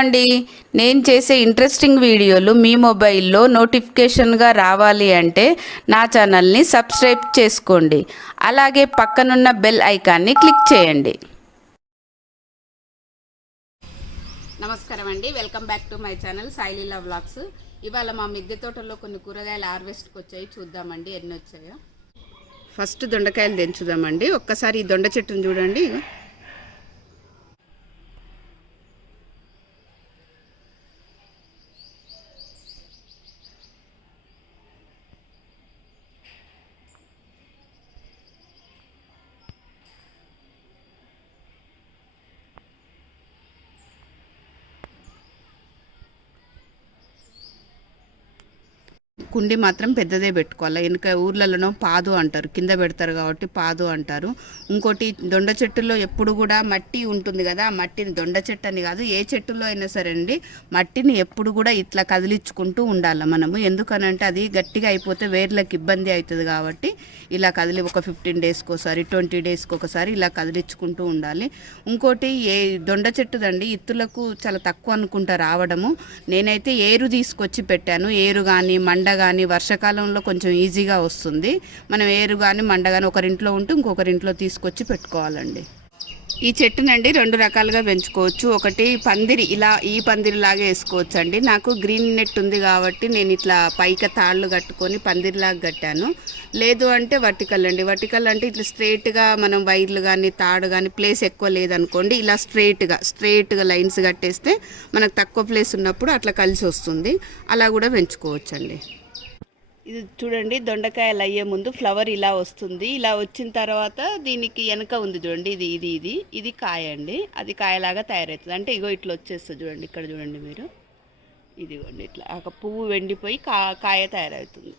అండి, నేను చేసే ఇంట్రెస్టింగ్ వీడియోలు మీ మొబైల్లో నోటిఫికేషన్గా రావాలి అంటే నా ఛానల్ని సబ్స్క్రైబ్ చేసుకోండి. అలాగే పక్కనున్న బెల్ ఐకాన్ని క్లిక్ చేయండి. నమస్కారం అండి, welcome back to my channel Sailila vlogs. ఇవాళ మా మిద్దె తోటలో కొన్ని కూరగాయలు హార్వెస్ట్కి వచ్చాయి, చూద్దామండి ఎన్ని వచ్చాయో. ఫస్ట్ దొండకాయలు తెంచుదామండి. ఒక్కసారి ఈ దొండ చెట్టును చూడండి. కుండి మాత్రం పెద్దదే పెట్టుకోవాలి, వెనుక ఊర్లలోనో పాదు అంటారు, కింద పెడతారు కాబట్టి పాదు అంటారు. ఇంకోటి దొండ చెట్టులో ఎప్పుడు కూడా మట్టి ఉంటుంది కదా, ఆ మట్టిని దొండ చెట్టు అని కాదు, ఏ చెట్టులో అయినా సరే అండి మట్టిని ఎప్పుడు కూడా ఇట్లా కదిలించుకుంటూ ఉండాలి మనము. ఎందుకనంటే అది గట్టిగా అయిపోతే వేర్లకు ఇబ్బంది అవుతుంది కాబట్టి ఇలా కదిలి ఒక 15 డేస్కి ఒకసారి 20 డేస్కి ఒకసారి ఇలా కదిలించుకుంటూ ఉండాలి. ఇంకోటి ఏ దొండ చెట్టుదండి ఇత్తులకు చాలా తక్కువ అనుకుంటా రావడము. నేనైతే ఏరు తీసుకొచ్చి పెట్టాను. ఏరు కానీ మండ కానీ వర్షాకాలంలో కొంచెం ఈజీగా వస్తుంది. మనం ఏరు కానీ మండ కానీ ఒకరింట్లో ఉంటే ఇంకొకరింట్లో తీసుకొచ్చి పెట్టుకోవాలండి. ఈ చెట్టునండి 2 రకాలుగా పెంచుకోవచ్చు. ఒకటి పందిరి, ఇలా ఈ పందిరిలాగా వేసుకోవచ్చు అండి. నాకు గ్రీన్ నెట్ ఉంది కాబట్టి నేను ఇట్లా పైక తాళ్ళు కట్టుకొని పందిరిలాగా కట్టాను. లేదు అంటే వర్టికల్ అండి. వర్టికల్ అంటే ఇట్లా స్ట్రైట్గా మనం వైర్లు కానీ తాడు కానీ ప్లేస్ ఎక్కువ లేదనుకోండి, ఇలా స్ట్రైట్గా లైన్స్ కట్టేస్తే మనకు తక్కువ ప్లేస్ ఉన్నప్పుడు అట్లా కలిసి వస్తుంది. అలా కూడా పెంచుకోవచ్చు అండి. ఇది చూడండి, దొండకాయలు అయ్యే ముందు ఫ్లవర్ ఇలా వస్తుంది. ఇలా వచ్చిన తర్వాత దీనికి వెనక ఉంది చూడండి, ఇది కాయ అండి. అది కాయలాగా తయారవుతుంది. అంటే ఇగో ఇట్లా వచ్చేస్తుంది చూడండి, ఇక్కడ చూడండి మీరు, ఇదిగోండి ఇట్లా ఒక పువ్వు వెండిపోయి కాయ తయారవుతుంది.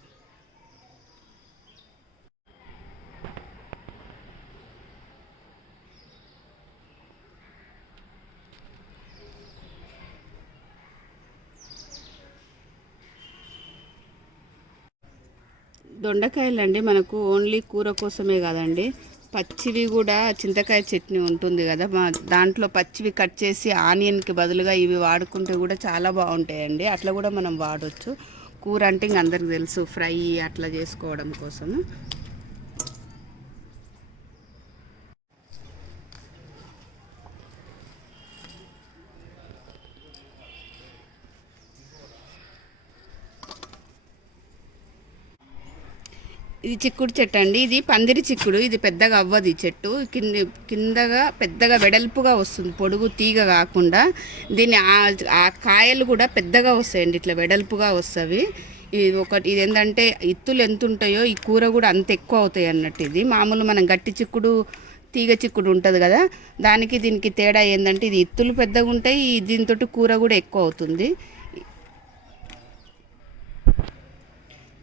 దొండకాయలు అండి మనకు ఓన్లీ కూర కోసమే కాదండి, పచ్చివి కూడా చింతకాయ చట్నీ ఉంటుంది కదా, దాంట్లో పచ్చివి కట్ చేసి ఆనియన్కి బదులుగా ఇవి వాడుకుంటే కూడా చాలా బాగుంటాయండి. అట్లా కూడా మనం వాడవచ్చు. కూర అంటే ఇంక అందరికి తెలుసు, ఫ్రై అట్లా చేసుకోవడం కోసము. ఇది చిక్కుడు చెట్టు అండి. ఇది పందిరి చిక్కుడు. ఇది పెద్దగా అవ్వదు ఈ చెట్టు, కిందగా పెద్దగా వెడల్పుగా వస్తుంది, పొడుగు తీగ కాకుండా. దీన్ని ఆ కాయలు కూడా పెద్దగా వస్తాయండి, ఇట్లా వెడల్పుగా వస్తాయి. ఇది ఏంటంటే ఇత్తులు ఎంత ఉంటాయో ఈ కూర కూడా అంత ఎక్కువ అవుతాయి అన్నట్టు. ఇది మామూలు మనం గట్టి చిక్కుడు తీగ చిక్కుడు ఉంటుంది కదా, దానికి దీనికి తేడా ఏంటంటే ఇది ఇత్తులు పెద్దగా ఉంటాయి, దీంతో కూర కూడా ఎక్కువ అవుతుంది.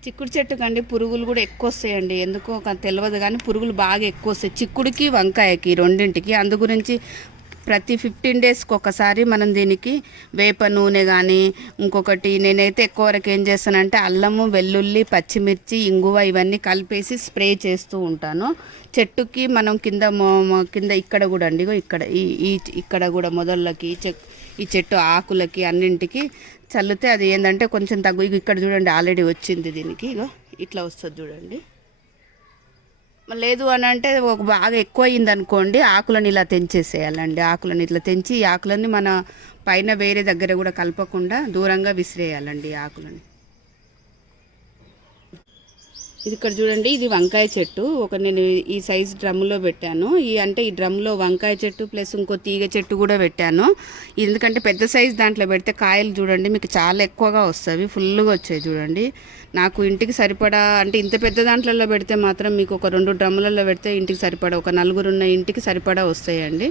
చిక్కుడు చెట్టు కండి పురుగులు కూడా ఎక్కువ వస్తాయండి, ఎందుకో తెలియదు కానీ పురుగులు బాగా ఎక్కువ వస్తాయి చిక్కుడికి వంకాయకి రెండింటికి. అందు గురించి ప్రతి 15 డేస్కి ఒకసారి మనం దీనికి వేప నూనె కానీ ఇంకొకటి నేనైతే ఎక్కువ వరకు ఏం చేస్తానంటే అల్లము, వెల్లుల్లి, పచ్చిమిర్చి, ఇంగువ ఇవన్నీ కలిపేసి స్ప్రే చేస్తూ ఉంటాను చెట్టుకి. మనం కింద ఇక్కడ కూడా అండి, ఇక్కడ కూడా మొదళ్ళకి ఈ చెట్టు ఆకులకి అన్నింటికి చల్లితే అది ఏంటంటే కొంచెం తగ్గు. ఇక్కడ చూడండి ఆల్రెడీ వచ్చింది దీనికి, ఇగో ఇట్లా వస్తుంది చూడండి. లేదు అని అంటే ఒక బాగా ఎక్కువ అయింది అనుకోండి, ఆకులను ఇలా తెంచేసేయాలండి. ఆకులను ఇట్లా తెంచి ఈ ఆకులని మన పైన వేరే దగ్గర కూడా కలపకుండా దూరంగా విసిరేయాలండి ఆకులని. ఇది ఇక్కడ చూడండి, ఇది వంకాయ చెట్టు. నేను ఈ సైజ్ డ్రమ్లో పెట్టాను. ఈ డ్రమ్లో వంకాయ చెట్టు ప్లస్ ఇంకో తీగ చెట్టు కూడా పెట్టాను. ఎందుకంటే పెద్ద సైజ్ దాంట్లో పెడితే కాయలు చూడండి మీకు చాలా ఎక్కువగా వస్తాయి, ఫుల్గా వచ్చాయి చూడండి. నాకు ఇంటికి సరిపడా అంటే ఇంత పెద్ద దాంట్లో పెడితే మాత్రం మీకు ఒక 2 డ్రమ్ములలో పెడితే ఇంటికి సరిపడా ఒక 4 ఉన్న ఇంటికి సరిపడా వస్తాయండి.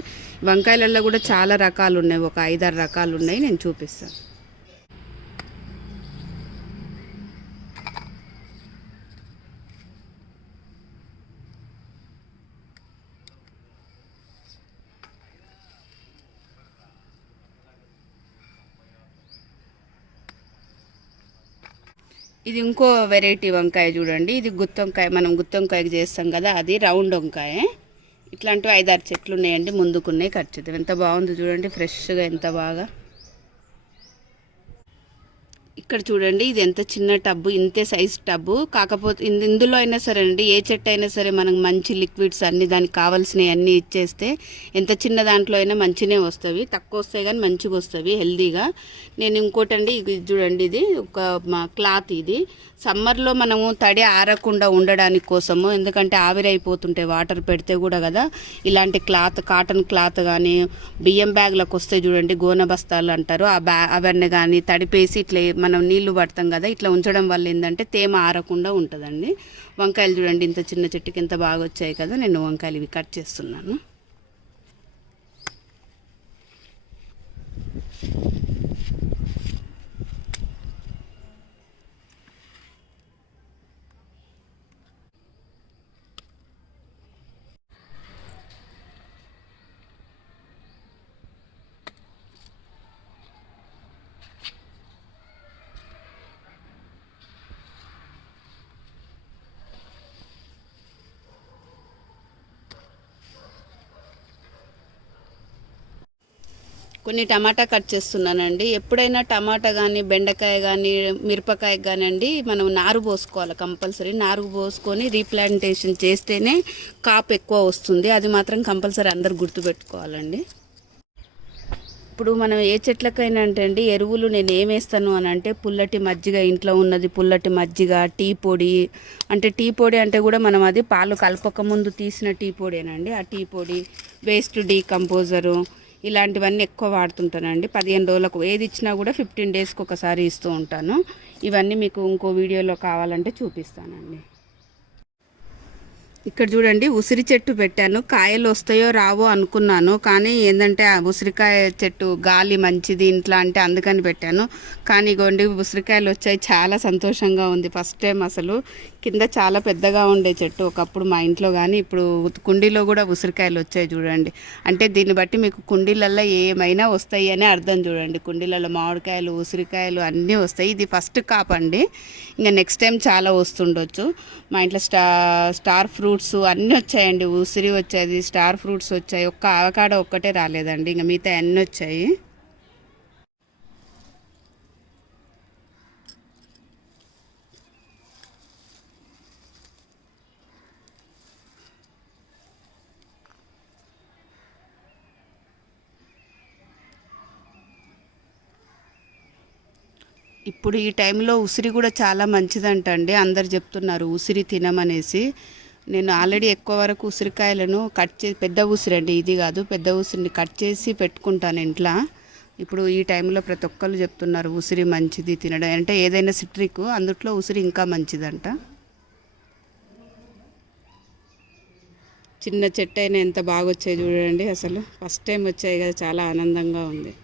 వంకాయలలో కూడా చాలా రకాలు ఉన్నాయి, ఒక 5-6 రకాలు ఉన్నాయి, నేను చూపిస్తాను. ఇది ఇంకో వెరైటీ వంకాయ చూడండి. ఇది గుత్తొంకాయ, మనం గుత్తొంకాయకి చేస్తాం కదా, అది రౌండ్ వంకాయ. ఇట్లాంటివి 5-6 చెట్లు ఉన్నాయండి, ముందుకున్నాయి, కట్ చేద్దాం. ఎంత బాగుంది చూడండి, ఫ్రెష్గా ఎంత బాగా. ఇక్కడ చూడండి, ఇది ఎంత చిన్న టబ్బు, ఇంతే సైజ్ టబ్బు. కాకపోతే ఇందులో అయినా సరే అండి, ఏ చెట్టు అయినా సరే మనకు మంచి లిక్విడ్స్ అన్ని దానికి కావాల్సినవి అన్నీ ఇచ్చేస్తే ఎంత చిన్న దాంట్లో అయినా మంచినే వస్తాయి. తక్కువ వస్తాయి కానీ మంచిగా వస్తాయి హెల్దీగా. నేను ఇంకోటండి, ఇది చూడండి, ఇది ఒక క్లాత్. ఇది సమ్మర్లో మనము తడి ఆరకుండా ఉండడానికి కోసము, ఎందుకంటే ఆవిరైపోతుంటాయి వాటర్ పెడితే కూడా కదా. ఇలాంటి క్లాత్, కాటన్ క్లాత్ కానీ, బియ్యం బ్యాగ్లకు వస్తాయి చూడండి, గోనె బస్తాలు అంటారు, అవన్నీ కానీ తడిపేసి ఇట్లా మనం నీళ్లు పడతాం కదా, ఇట్లా ఉంచడం వల్ల ఏంటంటే తేమ ఆరకుండా ఉంటుందండి. వంకాయలు చూడండి, ఇంత చిన్న చెట్టుకి ఎంత బాగా వచ్చాయి కదా. నేను వంకాయలు ఇవి కట్ చేస్తున్నాను. కొన్ని టమాటా కట్ చేస్తున్నానండి. ఎప్పుడైనా టమాటా కానీ, బెండకాయ కానీ, మిరపకాయ కానివ్వండి, మనం నారు పోసుకోవాలి కంపల్సరీ. నారు పోసుకొని రీప్లాంటేషన్ చేస్తేనే కాపు ఎక్కువ వస్తుంది. అది మాత్రం కంపల్సరీ అందరు గుర్తుపెట్టుకోవాలండి. ఇప్పుడు మనం ఏ చెట్లకైనా అంటే అండి, ఎరువులు నేను ఏం వేస్తాను అని అంటే, పుల్లటి మజ్జిగ, ఇంట్లో ఉన్నది పుల్లటి మజ్జిగ, టీ పొడి. అంటే టీ పొడి అంటే కూడా మనం అది పాలు కలపక ముందు తీసిన టీ పొడేనండి. ఆ టీ పొడి, వేస్ట్ డీకంపోజరు, ఇలాంటివన్నీ ఎక్కువ వాడుతుంటానండి. 15 రోజులకు ఏది ఇచ్చినా కూడా 15 డేస్కి ఒకసారి ఇస్తూ ఉంటాను. ఇవన్నీ మీకు ఇంకో వీడియోలో కావాలంటే చూపిస్తానండి. ఇక్కడ చూడండి, ఉసిరి చెట్టు పెట్టాను. కాయలు వస్తాయో రావో అనుకున్నాను, కానీ ఏంటంటే ఆ ఉసిరికాయ చెట్టు గాలి మంచిది ఇంట్లో అంటే అందుకని పెట్టాను. కానీ ఇగోండి, ఉసిరికాయలు వచ్చాయి. చాలా సంతోషంగా ఉంది. ఫస్ట్ టైం అసలు. కింద చాలా పెద్దగా ఉండే చెట్టు ఒకప్పుడు మా ఇంట్లో, కానీ ఇప్పుడు కుండీలో కూడా ఉసిరికాయలు వచ్చాయి చూడండి. అంటే దీన్ని బట్టి మీకు కుండీలలో ఏమైనా వస్తాయి అని అర్థం చూడండి. కుండీలలో మామిడికాయలు, ఉసిరికాయలు అన్నీ వస్తాయి. ఇది ఫస్ట్ కాపండి. ఇంకా నెక్స్ట్ టైం చాలా వస్తుండొచ్చు. మా ఇంట్లో స్టార్ ఫ్రూట్స్ అన్నీ వచ్చాయండి. ఉసిరి వచ్చేది, స్టార్ ఫ్రూట్స్ వచ్చాయి. ఒక్క అవకాడో ఒక్కటే రాలేదండి. ఇంకా మిగతా అన్నీ వచ్చాయి. ఇప్పుడు ఈ టైంలో ఉసిరి కూడా చాలా మంచిదంట అండి. అందరు చెప్తున్నారు ఉసిరి తినమనేసి. నేను ఆల్రెడీ ఎక్కువ వరకు ఉసిరికాయలను కట్ చేసి, పెద్ద ఉసిరి అండి ఇది కాదు, పెద్ద ఉసిరిని కట్ చేసి పెట్టుకుంటాను ఇంట్లో. ఇప్పుడు ఈ టైంలో ప్రతి ఒక్కరు చెప్తున్నారు ఉసిరి మంచిది తినడం, అంటే ఏదైనా సిట్రిక్, అందుట్లో ఉసిరి ఇంకా మంచిదంట. చిన్న చెట్టు అయినా ఎంత బాగా వచ్చాయి చూడండి. అసలు ఫస్ట్ టైం వచ్చాయి కదా, చాలా ఆనందంగా ఉంది.